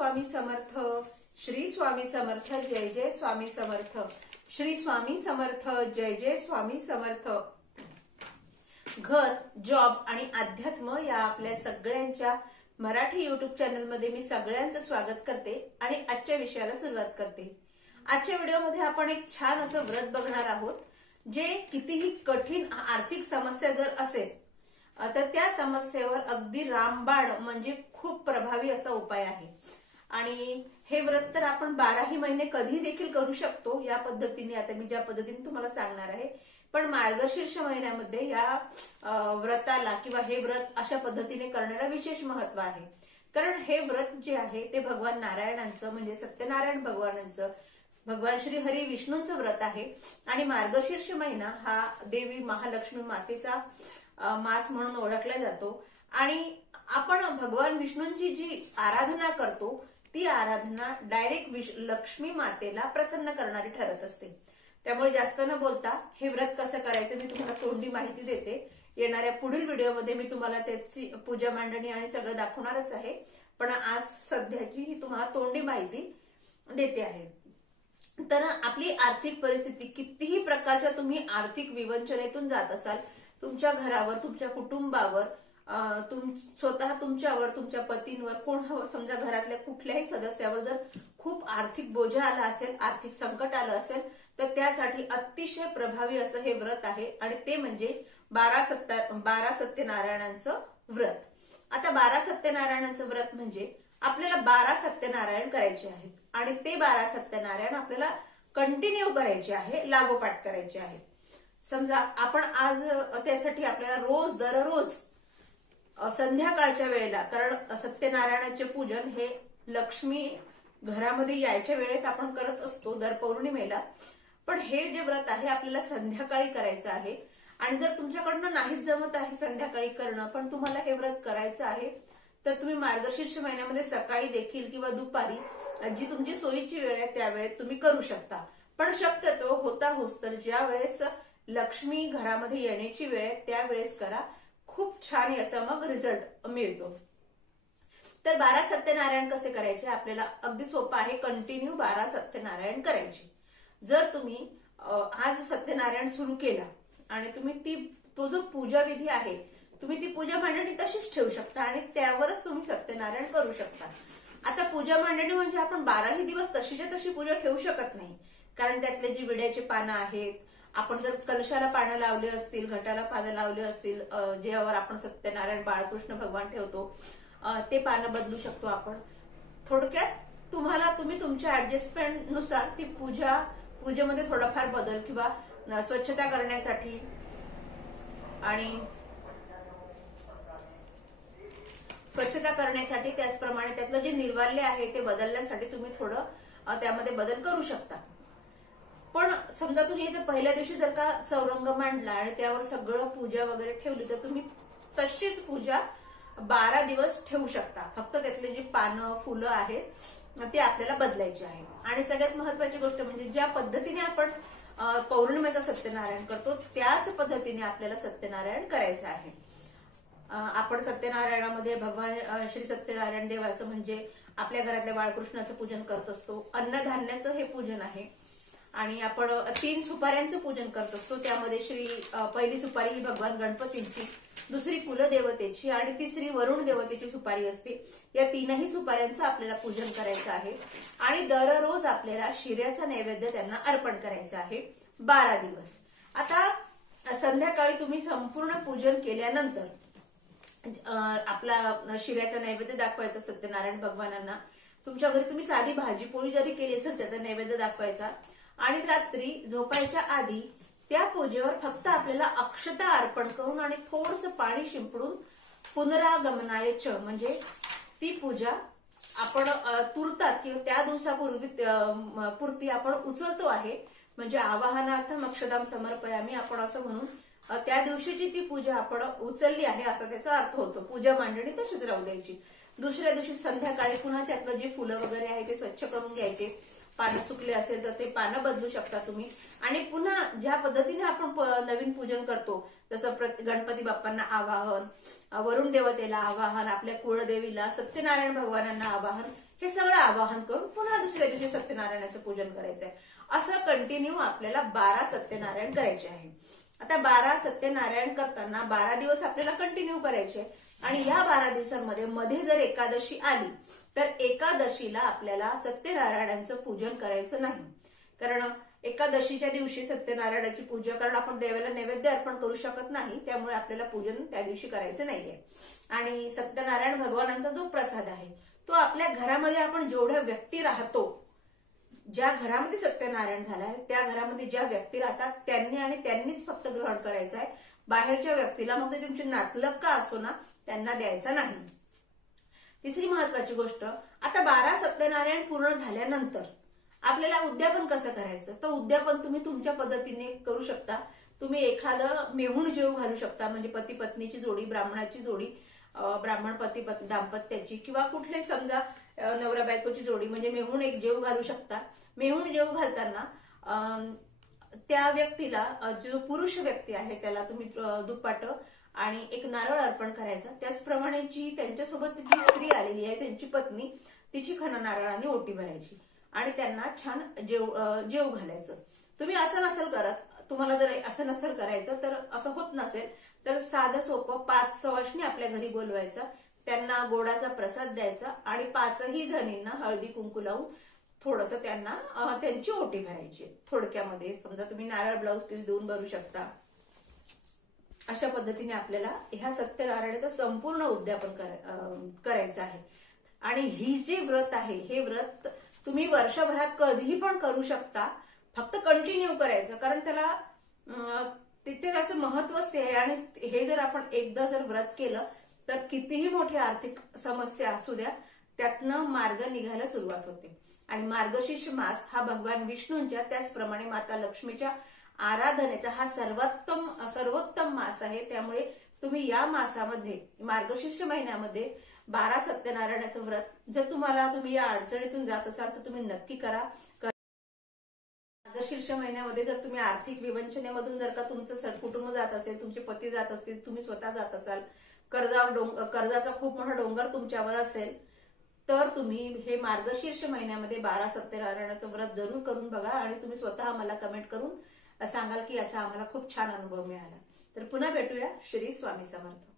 स्वामी समर्थ, श्री स्वामी समर्थ, जय जय स्वामी समर्थ, श्री स्वामी समर्थ, जय जय स्वामी समर्थ। घर, जॉब आणि अध्यात्म या आपल्या सगळ्यांच्या मराठी युट्यूब चॅनल मध्ये मी सगळ्यांचं स्वागत करते आणि आजच्या विषयाला सुरुवात करते। आजच्या व्हिडिओमध्ये आपण एक छान असं व्रत बघणार आहोत, जे कितीही कठीण आर्थिक समस्या जर असेल तर त्या समस्येवर अगदी रामबाण म्हणजे खूप प्रभावी असा उपाय आहे। आणि हे व्रत तर आपण 12ही महिने कधी देखील करू शकतो या पद्धतीने। आता मी ज्या पद्धतीने तुम्हाला सांगणार आहे, पण मार्गशीर्ष महिन्यामध्ये या व्रताला किंवा हे व्रत अशा पद्धतीने करण्याला विशेष महत्व आहे। कारण हे व्रत जे आहे ते भगवान नारायणांचं म्हणजे सत्यनारायण भगवानांचं, भगवान श्री हरी विष्णूंचं व्रत आहे। आणि मार्गशीर्ष महिना हा देवी महालक्ष्मी मातेचा मास म्हणून ओळखला जातो। आणि आपण भगवान विष्णूंची जी आराधना करतो ती आराधना डायरेक्ट लक्ष्मी मातेला प्रसन्न करणारी ठरत असते। त्यामुळे जास्त न बोलता हे व्रत कसं करायचं मी तुम्हाला तोंडी माहिती देते। येणाऱ्या पुढील व्हिडिओमध्ये मी तुम्हाला त्याची पूजा मांडणी आणि सगळं दाखवणारच आहे, पण आज सध्याची ही तुम्हाला तोंडी माहिती देते आहे। तर आपली आर्थिक परिस्थिती कितीही प्रकारच्या तुम्ही आर्थिक विवंचनेतून जात असाल, तुमच्या घरावर, तुमच्या कुटुंबावर, स्वतः तुमच्यावर, तुमच्या पतींवर, कोणावर, समजा घरातल्या कुठल्याही सदस्यावर जर खूप आर्थिक बोजा आला असेल, आर्थिक संकट आलं असेल, तर त्यासाठी अतिशय प्रभावी असं हे व्रत आहे। आणि ते म्हणजे 12 सत्यनारायणांचं व्रत। आता 12 सत्यनारायणांचं व्रत म्हणजे आपल्याला 12 सत्यनारायण करायचे आहेत आणि ते 12 सत्यनारायण आपल्याला कंटिन्यू करायचे आहे, लागोपाठ करायचे आहेत। समजा आपण आज त्यासाठी आपल्याला रोज दररोज संध्याकाळच्या वेळेला, कारण सत्यनारायणाचे पूजन हे लक्ष्मी घरामध्ये यायच्या वेळेस आपण करत असतो दर पौर्णिमेला, पण हे जे व्रत आहे आपल्याला संध्याकाळी करायचं आहे। आणि जर तुमच्याकडनं नाहीच जमत आहे संध्याकाळी करणं, पण तुम्हाला हे व्रत करायचं आहे, तर तुम्ही मार्गशीर्ष महिन्यामध्ये सकाळी देखील किंवा दुपारी जी तुमची सोयीची वेळ आहे त्यावेळेत तुम्ही करू शकता। पण शक्यतो होता होस तर ज्या वेळेस लक्ष्मी घरामध्ये येण्याची वेळ आहे त्यावेळेस करा, खूप छान याचा मग रिझल्ट मिळतो। तर 12 सत्यनारायण कसे करायचे आपल्याला अगदी सोपं आहे। कंटिन्यू 12 सत्यनारायण करायचे। जर तुम्ही आज सत्यनारायण सुरू केला आणि तुम्ही तो जो पूजा विधी आहे तुम्ही ती पूजा मांडणी तशीच ठेवू शकता आणि त्यावरच तुम्ही सत्यनारायण करू शकता। आता पूजा मांडणी म्हणजे आपण 12ही दिवस तशीच्या तशी पूजा ठेवू शकत नाही, कारण त्यातले जी विड्याची पानं आहेत, आपण जर कलशाला पानं लावले असतील, घटाला पानं लावले असतील, ज्यावर आपण सत्यनारायण बाळकृष्ण भगवान ठेवतो ते पानं बदलू शकतो आपण। थोडक्यात तुम्ही तुमच्या ऍडजस्टमेंट नुसार ती पूजेमध्ये थोडाफार बदल किंवा स्वच्छता करण्यासाठी त्याचप्रमाणे त्यातलं जे निर्वाल्य आहे ते बदलण्यासाठी तुम्ही थोडं त्यामध्ये बदल करू शकता। पण समजा तुम्ही इथे पहिल्या दिवशी जर का चौरंग मांडला आणि त्यावर सगळं पूजा वगैरे ठेवली, तर तुम्ही तशीच पूजा 12 दिवस ठेवू शकता। फक्त त्यातले जे पानं फुलं आहेत ते आपल्याला बदलायचे आहे। आणि सगळ्यात महत्वाची गोष्ट म्हणजे ज्या पद्धतीने आपण पौर्णिमेचा सत्यनारायण करतो त्याच पद्धतीने आपल्याला सत्यनारायण करायचं आहे। आपण सत्यनारायणामध्ये भगवान श्री सत्यनारायण देवाचं म्हणजे आपल्या घरातल्या बाळकृष्णाचं पूजन करत असतो। अन्नधान्याचं हे पूजन आहे आणि आपण 3 सुपाऱ्यांचं पूजन करत असतो। त्यामध्ये पहिली सुपारी ही भगवान गणपतींची, दुसरी कुलदेवतेची आणि तिसरी वरुण देवतेची सुपारी असते। या 3ही सुपाऱ्यांचं आपल्याला पूजन करायचं आहे आणि दररोज आपल्याला शिऱ्याचा नैवेद्य त्यांना अर्पण करायचं आहे 12 दिवस। आता संध्याकाळी तुम्ही संपूर्ण पूजन केल्यानंतर आपला शिऱ्याचा नैवेद्य दाखवायचा सत्यनारायण भगवानांना। तुमच्या घरी तुम्ही साधी भाजी पोळी जरी केली असेल त्याचा नैवेद्य दाखवायचा आणि रात्री झोपायच्या आधी त्या पूजेवर फक्त आपल्याला अक्षता अर्पण करून आणि थोडंसं पाणी शिंपडून पुनरागमनायच म्हणजे ती पूजा आपण तुरतात किंवा त्या दिवसापूर्वी आपण उचलतो आहे, म्हणजे आवाहनार्थम अक्षताम समर्पयामी आपण असं म्हणून त्या दिवशीची ती पूजा आपण उचलली आहे असा त्याचा अर्थ होतो। पूजा मांडणी तशीच राहू द्यायची। दुसऱ्या दिवशी संध्याकाळी पुन्हा त्यातलं जे फुलं वगैरे आहे ते स्वच्छ करून घ्यायचे। पानं सुकले असेल तर ते पानं बदलू शकता तुम्ही आणि पुन्हा ज्या पद्धतीने आपण नवीन पूजन करतो, जसं गणपती बाप्पांना आवाहन, वरुण देवतेला आवाहन, आपल्या कुळदेवीला, सत्यनारायण भगवानांना आवाहन, हे सगळं आवाहन करून पुन्हा दुसऱ्या दिवशी सत्यनारायणाचं पूजन करायचं आहे. असं कंटिन्यू आपल्याला 12 सत्यनारायण करायचे आहे. आता 12 सत्यनारायण करताना 12 दिवस आपल्याला कंटिन्यू करायचे आणि या 12 दिवसांमध्ये मध्ये जर एकादशी आली तर एकादशीला आपल्याला सत्यनारायणांचं पूजन करायचं नाही. कारण एकादशीच्या दिवशी सत्यनारायणाची पूजा, कारण आपण देवाला नैवेद्य अर्पण करू शकत नाही, त्यामुळे आपल्याला पूजन त्या दिवशी करायचं नाहीये. आणि सत्यनारायण भगवानांचा जो प्रसाद आहे तो आपल्या घरामध्ये आपण जेवढ्या व्यक्ती राहतो, ज्या घरामध्ये सत्यनारायण झालाय त्या घरामध्ये ज्या व्यक्ती राहतात त्यांनी आणि त्यांनीच फक्त ग्रहण करायचं आहे. बाहेरच्या व्यक्तीला, मग ते तुमची नातलग का असो ना, त्यांना द्यायचा नाही. तिसरी महत्वाची गोष्ट, आता 12 सत्यनारायण पूर्ण झाल्यानंतर आपल्याला उद्यापन कसं करायचं, तर उद्यापन तुम्ही तुमच्या पद्धतीने करू शकता. तुम्ही एखादं मेहुण जेव घालू शकता, म्हणजे पती पत्नीची जोडी, ब्राह्मणाची जोडी, ब्राह्मण पती दाम्पत्याची, किंवा कुठले समजा नवरा बायकोची जोडी, म्हणजे मेहुण एक जेव घालू शकता. मेहुण जेव घालताना त्या व्यक्तीला, जो पुरुष व्यक्ती आहे त्याला तुम्ही दुपाट आणि एक नारळ अर्पण करायचा. त्याचप्रमाणे जी त्यांच्यासोबत जी स्त्री आलेली आहे त्यांची पत्नी, तिची खणा नारळाने ओटी भरायची आणि त्यांना छान जेव घालायचं. तुम्ही असं नसेल करत, तुम्हाला जर असं नसेल करायचं, तर असं होत नसेल तर साधं सोपं 5 सवाष्णी आपल्या घरी बोलवायचा, त्यांना गोडाचा प्रसाद द्यायचा आणि 5ही जणींना हळदी कुंकू लावून थोडस त्यांना त्यांची ओटी भरायची. थोडक्यामध्ये समजा तुम्ही नारळ ब्लाऊज पीस देऊन भरू शकता. अशा पद्धतीने आपल्याला ह्या सत्यनारायणाचं संपूर्ण उद्यापन करायचं आहे. आणि ही जी व्रत आहे, हे व्रत तुम्ही वर्षभरात कधीही पण करू शकता, फक्त कंटिन्यू करायचं, कारण त्याला तिथे त्याचं महत्वच ते आहे. आणि हे जर आपण एकदा जर व्रत केलं तर कितीही मोठी आर्थिक समस्या असू द्या, त्यातनं मार्ग निघायला सुरुवात होते. आणि मार्गशीर्ष मास हा भगवान विष्णूंच्या, त्याचप्रमाणे माता लक्ष्मीच्या आराधनेचा हा सर्वोत्तम मास आहे. त्यामुळे तुम्ही या मासामध्ये, मार्गशीर्ष महिन्यामध्ये 12 सत्यनारायणाचं व्रत जर तुम्ही या अडचणीतून जात असाल तर तुम्ही नक्की करा. मार्गशीर्ष महिन्यामध्ये जर तुम्ही आर्थिक विवंचनेमधून जर का तुमचं कुटुंब जात असेल, तुमचे पती जात असतील, तुम्ही स्वतः जात असाल, कर्जाचा खूप मोठा डोंगर तुमच्यावर असेल, तर तुम्ही हे मार्गशीर्ष महिन्यामध्ये 12 सत्यनारायणाचं व्रत जरूर करून बघा आणि तुम्ही स्वतः मला कमेंट करून सांगाल की याचा आम्हाला खूप छान अनुभव मिळाला. तर पुन्हा भेटूया. श्री स्वामी समर्थ.